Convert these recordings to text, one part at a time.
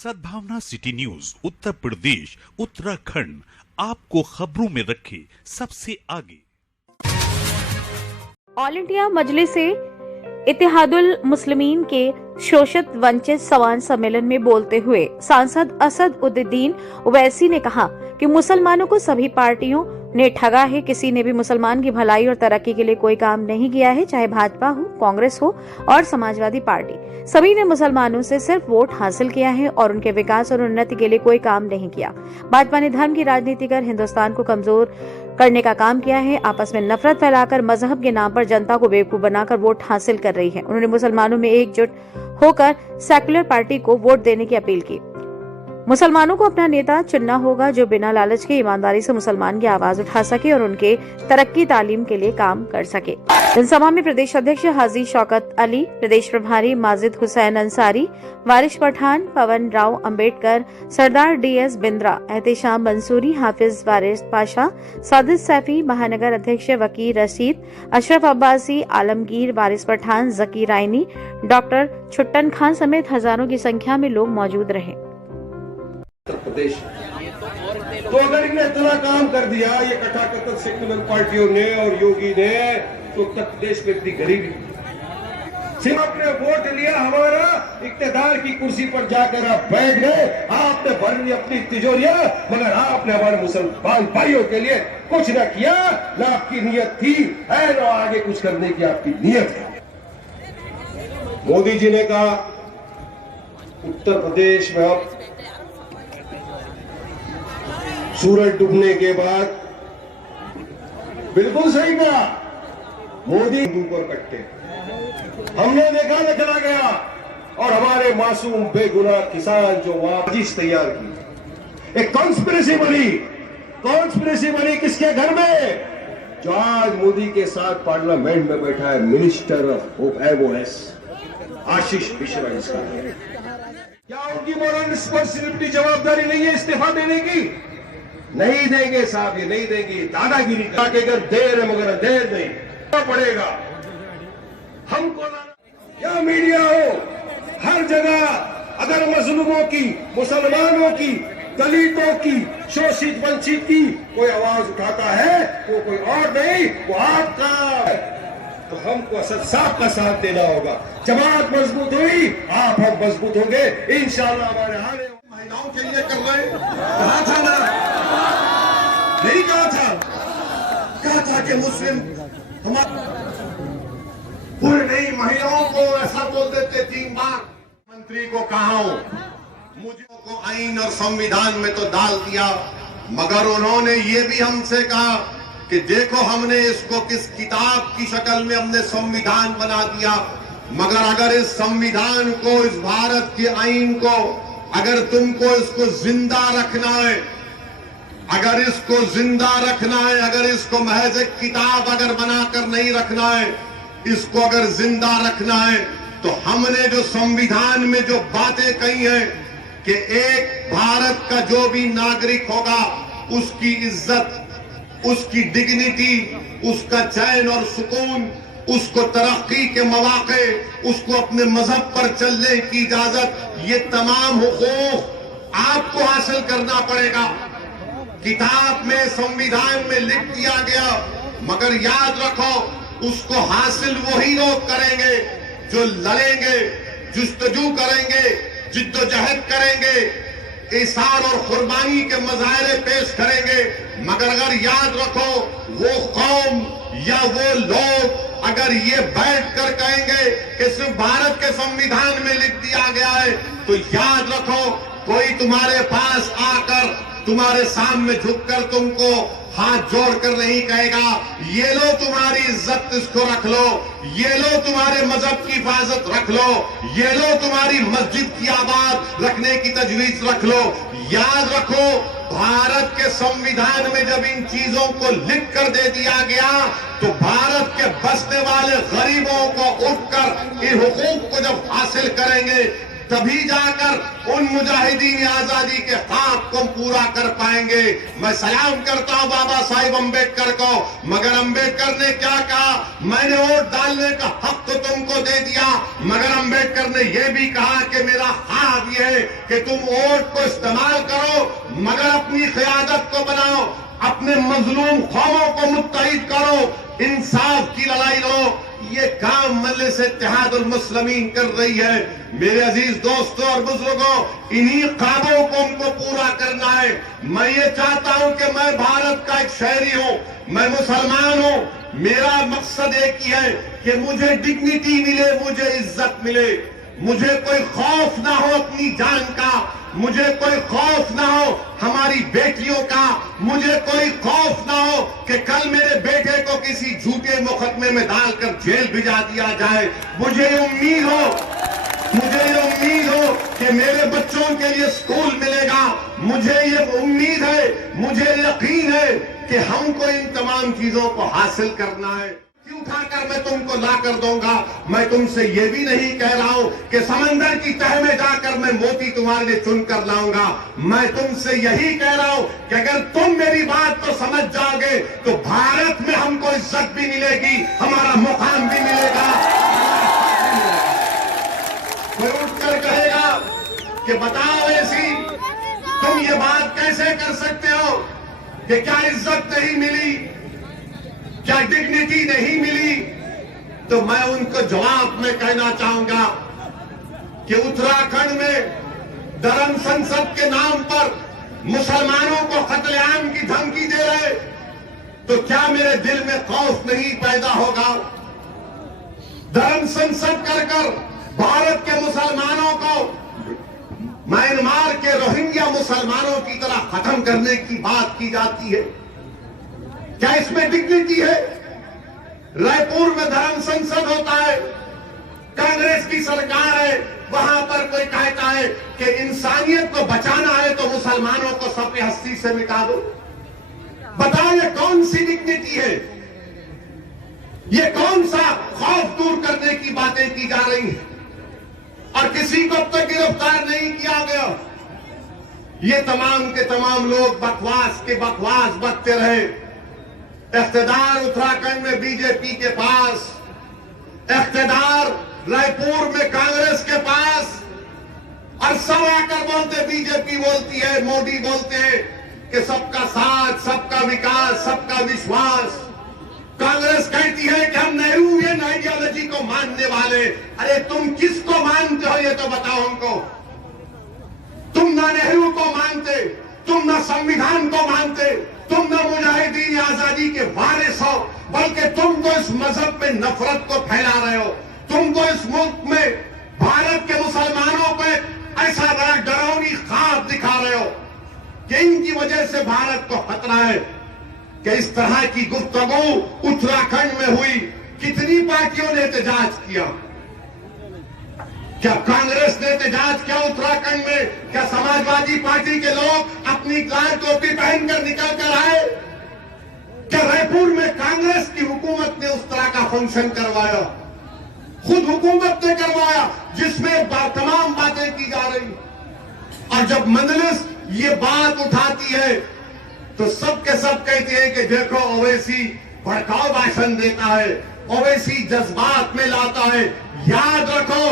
सद्भावना city news Uttar Pradesh Uttarakhand आपको खबरों में रखे सबसे आगे। ऑल इंडिया मजलिस इत्तेहादुल मुस्लिमीन के शोषित वंचित सवान सम्मेलन में बोलते हुए सांसद असद उद्दीन ओवैसी ने कहा कि मुसलमानों को सभी पार्टियों ने ठगा है। किसी ने भी मुसलमान की भलाई और तरक्की के लिए कोई काम नहीं किया है, चाहे भाजपा हो, कांग्रेस हो और समाजवादी पार्टी। सभी ने मुसलमानों से सिर्फ वोट हासिल किया है और उनके विकास और उन्नति के लिए कोई काम नहीं किया। भाजपा ने धर्म की राजनीति कर हिंदुस्तान को कमजोर करने का काम किया है। आपस में नफरत फैलाकर मजहब के नाम पर जनता को बेवकूफ बनाकर वोट हासिल कर रही है। उन्होंने मुसलमानों में एकजुट होकर सेक्युलर पार्टी को वोट देने की अपील की। मुसलमानों को अपना नेता चुनना होगा जो बिना लालच के ईमानदारी से मुसलमान की आवाज उठा सके और उनके तरक्की तालीम के लिए काम कर सके। जनसभा में प्रदेश अध्यक्ष हाजी शौकत अली, प्रदेश प्रभारी माजिद हुसैन अंसारी, वारिश पठान, पवन राव अंबेडकर, सरदार DS बिंद्रा, एहतेशाम मंसूरी, हाफिज वारिस पाशा, सादिद सैफी, महानगर अध्यक्ष वकीर रशीद, अशरफ अब्बासी, आलमगीर, वारिस पठान, जकी रायनी, डॉक्टर छुट्टन खान समेत हजारों की संख्या में लोग मौजूद रहे। उत्तर प्रदेश तो अगर इन्हें इतना काम कर दिया ये कटाकट सेक्युलर पार्टियों ने और योगी ने, तो उत्तर प्रदेश में इतनी गरीबी सिर्फ आपने वोट लिया, हमारा इक्तदार की कुर्सी पर जाकर आप बैठ गए, आपने भर ली अपनी तिजोरियां, मगर आपने हमारे मुसलमान भाइयों के लिए कुछ न किया। न आपकी नीयत थी है, न आगे कुछ करने की आपकी नीयत है। मोदी जी ने कहा उत्तर प्रदेश में अब सूरज डूबने के बाद, बिल्कुल सही कहा मोदी, ऊपर कट्टे हमने देखा न चला गया और हमारे मासूम बेगुनाह किसान जो वाजिश तैयार की, एक कॉन्स्पिरेसी बनी किसके घर में, जो आज मोदी के साथ पार्लियामेंट में बैठा है minister of MOS Ashish Mishra जिसका। क्या उनकी मोरल रिस्पॉन्सिबिलिटी जवाबदारी नहीं है इस्तीफा देने की? नहीं देंगे साहब, ये नहीं देंगे। दादागिरी का के अगर देर है मगर देर नहीं पड़ेगा हमको। या मीडिया हो हर जगह अगर मजलूमों की, मुसलमानों की, दलितों की, शोषित वंचित की कोई आवाज उठाता है तो कोई और नहीं, वो आपका है। तो हमको असद साहब का साथ देना होगा। जमात मजबूत हुई, आप हम मजबूत होंगे इंशाअल्लाह। हमारे हारे महिलाओं के लिए कर रहे, कहा था ना, नहीं कहा था कि मुस्लिम हमारे पूरे नहीं, महिलाओं को ऐसा बोल देते 3 बार। मंत्री को कहा हूं, मुझे को आईन और संविधान में तो डाल दिया, मगर उन्होंने ये भी हमसे कहा कि देखो हमने इसको किस किताब की शक्ल में हमने संविधान बना दिया, मगर अगर इस संविधान को, इस भारत के आईन को अगर तुमको इसको जिंदा रखना है, अगर इसको जिंदा रखना है, अगर इसको महज एक किताब अगर बनाकर नहीं रखना है, इसको अगर जिंदा रखना है, तो हमने जो संविधान में जो बातें कही हैं कि एक भारत का जो भी नागरिक होगा उसकी इज्जत, उसकी डिग्निटी, उसका चैन और सुकून, उसको तरक्की के मौके, उसको अपने मजहब पर चलने की इजाजत, ये तमाम हुकूक आपको हासिल करना पड़ेगा। किताब में, संविधान में लिख दिया गया, मगर याद रखो उसको हासिल वही लोग करेंगे जो लड़ेंगे, जुस्तजू करेंगे, जिद्दोजहद करेंगे, इसार और कुर्बानी के मजाहरे पेश करेंगे। मगर अगर याद रखो वो कौम या वो लोग अगर ये बैठ कर कहेंगे कि सिर्फ भारत के संविधान में लिख दिया गया है, तो याद रखो कोई तुम्हारे पास आकर तुम्हारे सामने झुककर तुमको हाथ जोड़कर नहीं कहेगा ये लो तुम्हारी इज्जत इसको रख लो, ये लो तुम्हारे मजहब की हिफाजत रख लो, ये लो तुम्हारी मस्जिद की आबाद रखने की तजवीज रख लो। याद रखो भारत के संविधान में जब इन चीजों को लिख कर दे दिया गया, तो भारत के बसने वाले गरीबों को उठकर इन हुकूक को जब हासिल करेंगे, तभी जाकर उन मुजाहिदीन आजादी के ख्वाब को पूरा कर पाएंगे। मैं सलाम करता हूं बाबा साहिब अम्बेडकर को, मगर अम्बेडकर ने क्या कहा, मैंने वोट डालने का हक तो तुमको दे दिया, मगर अम्बेडकर ने यह भी कहा कि मेरा ख्वाब यह है कि तुम वोट को इस्तेमाल करो, मगर अपनी क़यादत को बनाओ, अपने मजलूम कौमों को मुत्तहिद करो, इंसाफ की लड़ाई लो। ये काम मजलिस इत्तेहादुल मुस्लिमीन कर रही है। मेरे अजीज दोस्तों और बुजुर्गों, इन्हीं ख्वाबों को हमको पूरा करना है। मैं ये चाहता हूं कि मैं भारत का एक शहरी हूं, मैं मुसलमान हूं, मेरा मकसद एक ही है कि मुझे डिग्निटी मिले, मुझे इज्जत मिले, मुझे कोई खौफ ना हो अपनी जान का, मुझे कोई खौफ ना हो हमारी बेटियों का, मुझे कोई खौफ ना हो कि कल मेरे बेटे को किसी झूठे मुकदमे में डालकर जेल भिजा दिया जाए। मुझे ये उम्मीद हो कि मेरे बच्चों के लिए स्कूल मिलेगा। मुझे ये उम्मीद है, मुझे यकीन है कि हमको इन तमाम चीजों को हासिल करना है। उठाकर मैं तुमको ला कर दूंगा। मैं तुमसे ये भी नहीं कह रहा हूं कि समंदर की तह में जाकर मैं मोती तुम्हारे लिए चुन कर लाऊंगा। मैं तुमसे यही कह रहा हूं कि अगर तुम मेरी बात को समझ जाओगे तो भारत में हमको इज्जत भी मिलेगी, हमारा मुकाम भी मिलेगा। कोई उठकर कहेगा कि बताओ ऐसी तुम ये बात कैसे कर सकते हो कि क्या इज्जत नहीं मिली, क्या डिग्निटी नहीं मिली, तो मैं उनको जवाब में कहना चाहूंगा कि उत्तराखंड में धर्म संसद के नाम पर मुसलमानों को कत्लेआम की धमकी दे रहे, तो क्या मेरे दिल में खौफ नहीं पैदा होगा? धर्म संसद कर भारत के मुसलमानों को म्यांमार के रोहिंग्या मुसलमानों की तरह खत्म करने की बात की जाती है। क्या इसमें डिग्निटी है? रायपुर में धर्म संसद होता है, कांग्रेस की सरकार है, वहां पर कोई कहता है कि इंसानियत को बचाना है तो मुसलमानों को सफ़े हस्ती से मिटा दो। बताओ ये कौन सी डिग्निटी है? ये कौन सा खौफ दूर करने की बातें की जा रही हैं? और किसी को अब तक गिरफ्तार नहीं किया गया। ये तमाम के तमाम लोग बकवास के बकवास बकते रहे। इख्तिदार उत्तराखंड में बीजेपी के पास, इख्तिदार रायपुर में कांग्रेस के पास, और सब आकर बोलते, बीजेपी बोलती है, मोदी बोलते हैं कि सबका साथ, सबका विकास, सबका विश्वास। कांग्रेस कहती है कि हम नेहरूवियन आइडियोलॉजी को मानने वाले। अरे तुम किसको मानते हो ये तो बताओ हमको। तुम ना नेहरू को मानते, तुम ना संविधान को मानते, तुम ना मुजाहिदीन आजादी के वारिस हो, बल्कि तुम तो इस मजहब में नफरत को फैला रहे हो। तुम तो इस मुल्क में भारत के मुसलमानों पे ऐसा बड़ा डरावनी ख्वाब दिखा रहे हो कि इनकी वजह से भारत को खतरा है। कि इस तरह की गुफ्तगू उत्तराखंड में हुई। कितनी पार्टियों ने एहतजाज किया? क्या कांग्रेस ने एहतजाज किया उत्तराखंड में? क्या समाजवादी पार्टी के लोग अपनी लाल टोपी पहनकर निकल कर आए? क्या रायपुर में कांग्रेस की हुकूमत ने उस तरह का फंक्शन करवाया? खुद हुकूमत ने करवाया, जिसमें तमाम बातें की जा रही। और जब मजलिस ये बात उठाती है तो सब के सब कहते हैं कि देखो ओवैसी भड़काऊ भाषण देता है, ओवैसी जज्बात में लाता है। याद रखो,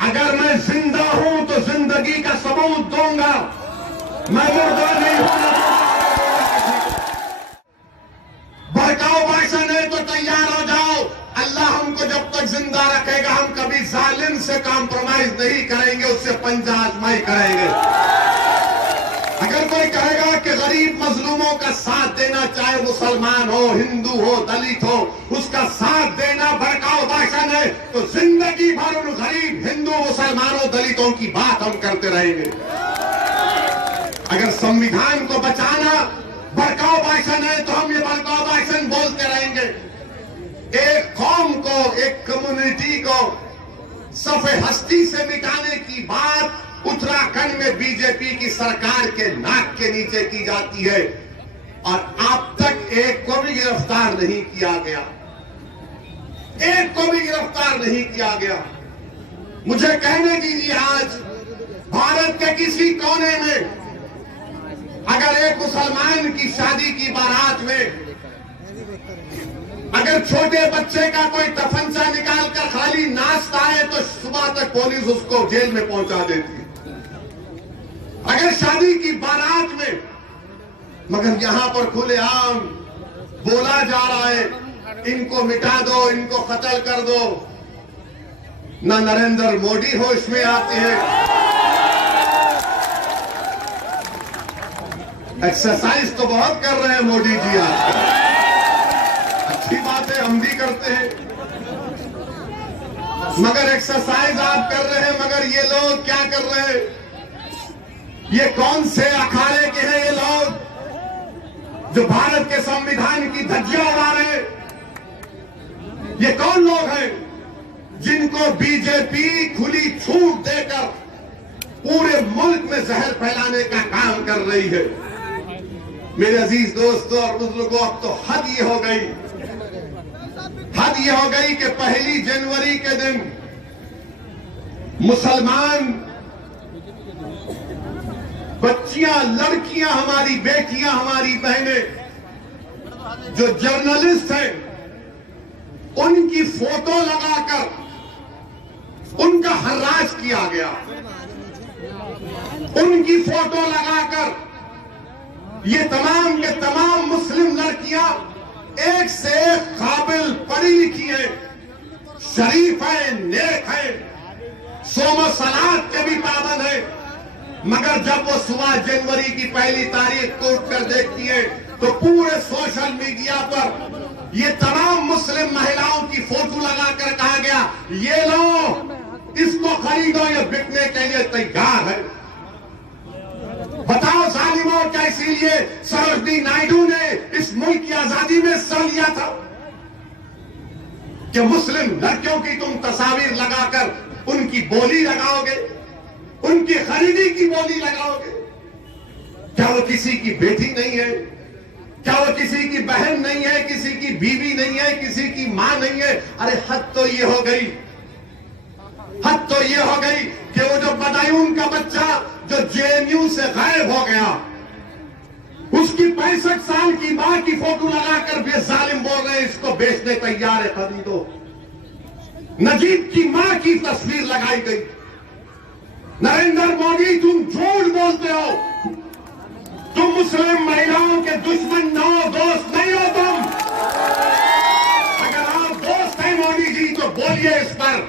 अगर मैं जिंदा हूं तो जिंदगी का सबूत दूंगा, मैं मुर्दा नहीं हूं। भड़काऊ भाषण है तो तैयार हो जाओ। अल्लाह हमको जब तक जिंदा रखेगा हम कभी जालिम से कॉम्प्रोमाइज नहीं करेंगे, उससे पंजा आजमाई करेंगे। अगर कोई कहेगा कि गरीब मजलूमों का साथ देना, चाहे मुसलमान हो, हिंदू हो, दलित हो, उसका साथ देना भड़काऊ भाषण है, तो जिंदगी भर उन गरीब हिंदू, मुसलमानों, दलितों की बात हम करते रहेंगे। अगर संविधान को बचाना भड़काऊ भाषण है तो हम ये भड़काऊ भाषण बोलते रहेंगे। एक कौम को, एक कम्युनिटी को सफ़े हस्ती से मिटाने की बात उत्तराखंड में बीजेपी की सरकार के नाक के नीचे की जाती है, और अब तक एक को भी गिरफ्तार नहीं किया गया। एक को भी गिरफ्तार नहीं किया गया। मुझे कहने दीजिए, आज भारत के किसी कोने में अगर एक मुसलमान की शादी की बारात में अगर छोटे बच्चे का कोई तफंसा निकाल कर खाली नाचता है तो सुबह तक पुलिस उसको जेल में पहुंचा देती है। अगर शादी की बारात में, मगर यहां पर खुलेआम बोला जा रहा है, इनको मिटा दो, इनको कत्ल कर दो। ना नरेंद्र मोदी होश में आते हैं। एक्सरसाइज तो बहुत कर रहे हैं मोदी जी आजकल, अच्छी बात है, हम भी करते हैं, मगर एक्सरसाइज आप कर रहे हैं, मगर ये लोग क्या कर रहे हैं? ये कौन से अखाड़े के हैं ये लोग जो भारत के संविधान की धज्जियां उड़ा रहे हैं? ये कौन लोग हैं जिनको बीजेपी खुली छूट देकर पूरे मुल्क में जहर फैलाने का काम कर रही है? मेरे अजीज दोस्तों और बुजुर्गों, अब तो हद ये हो गई, हद ये हो गई कि 1 जनवरी के दिन मुसलमान बच्चियां, लड़कियां, हमारी बेटियां, हमारी बहनें जो जर्नलिस्ट हैं, उनकी फोटो लगाकर उनका हर्राज किया गया। उनकी फोटो लगाकर ये तमाम के तमाम मुस्लिम लड़कियां एक से एक काबिल, पढ़ी लिखी है, शरीफ है, नेक है, सोम सलात के भी पाबंद है, मगर जब वो 16 जनवरी की 1 तारीख को उठकर देखती है तो पूरे सोशल मीडिया पर ये तमाम मुस्लिम महिलाओं की फोटो लगाकर कहा गया, ये लो, इसको खरीदो, ये बिकने के लिए तैयार है। बताओ जालिमों, क्या इसीलिए सरोजिनी नायडू ने इस मुल्क की आजादी में हिस्सा लिया था कि मुस्लिम लड़कियों की तुम तस्वीर लगाकर उनकी बोली लगाओगे, उनकी खरीदी की बोली लगाओगे? क्या वो किसी की बेटी नहीं है? क्या वो किसी की बहन नहीं है, किसी की बीवी नहीं है, किसी की मां नहीं है? अरे हद तो ये हो गई, हद तो ये हो गई कि वो जो बदायूं का बच्चा जो जेएनयू से गायब हो गया, उसकी 65 साल की मां की फोटो लगाकर बेजालिम बोल रहे हैं इसको बेचने तैयार है, खरीदो। नजीब की मां की तस्वीर लगाई गई। नरेंद्र मोदी, तुम झूठ बोलते हो, तुम मुस्लिम महिलाओं के दुश्मन न हो, दोस्त नहीं हो तुम। अगर आप दोस्त हैं मोदी जी तो बोलिए इस पर।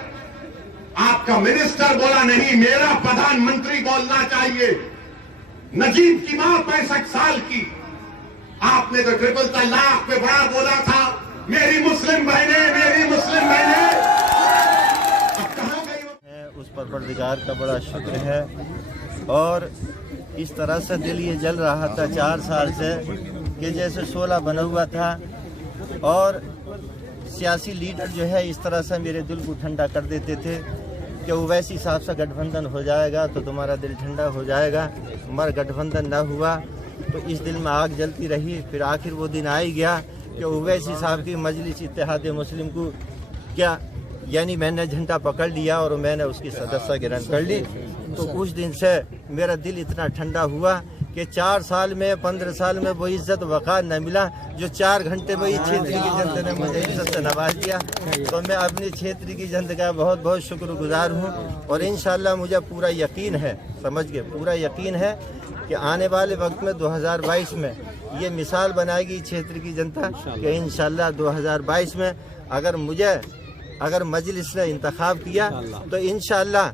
आपका मिनिस्टर बोला नहीं, मेरा प्रधानमंत्री बोलना चाहिए। नजीब की मां 65 साल की, आपने तो ट्रिपल तलाक पे बड़ा बोला था, मेरी मुस्लिम बहनें, मेरी मुस्लिम बहनें, अब कहां गई? उस पर परवरदिगार का बड़ा शुक्र है। और इस तरह से दिल ये जल रहा था 4 साल से कि जैसे 16 बना हुआ था, और सियासी लीडर जो है इस तरह से मेरे दिल को ठंडा कर देते थे कि ओवैसी साहब से गठबंधन हो जाएगा तो तुम्हारा दिल ठंडा हो जाएगा, मगर गठबंधन न हुआ तो इस दिल में आग जलती रही। फिर आखिर वो दिन आ ही गया कि ओवैसी साहब की मजलिस इत्तेहाद मुस्लिम को क्या, यानी मैंने झंडा पकड़ लिया और मैंने उसकी सदस्यता ग्रहण कर ली। तो उस दिन से मेरा दिल इतना ठंडा हुआ कि 4 साल में, 15 साल में वो इज्जत वक़ार न मिला जो 4 घंटे में इस क्षेत्र की जनता ने मुझे इज्जत से नवाज दिया। तो मैं अपने क्षेत्र की जनता का बहुत बहुत शुक्रगुजार हूँ। और इंशाल्लाह मुझे पूरा यकीन है, समझ के पूरा यकीन है कि आने वाले वक्त में 2022 में ये मिसाल बनाएगी क्षेत्र की जनता कि इंशाल्लाह 2022 में अगर मजलिस ने इंतखाब किया तो इंशाल्लाह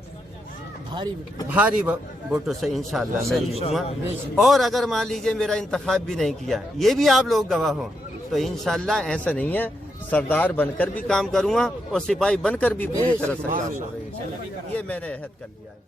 भारी वोटों से इंशाल्लाह मैं जीतूंगा। और अगर मान लीजिए मेरा इंतखाब भी नहीं किया, ये भी आप लोग गवाह हो, तो इंशाल्लाह ऐसा नहीं है, सरदार बनकर भी काम करूंगा और सिपाही बनकर भी पूरी तरह से काम करूंगा। ये मैंने अहद कर लिया है।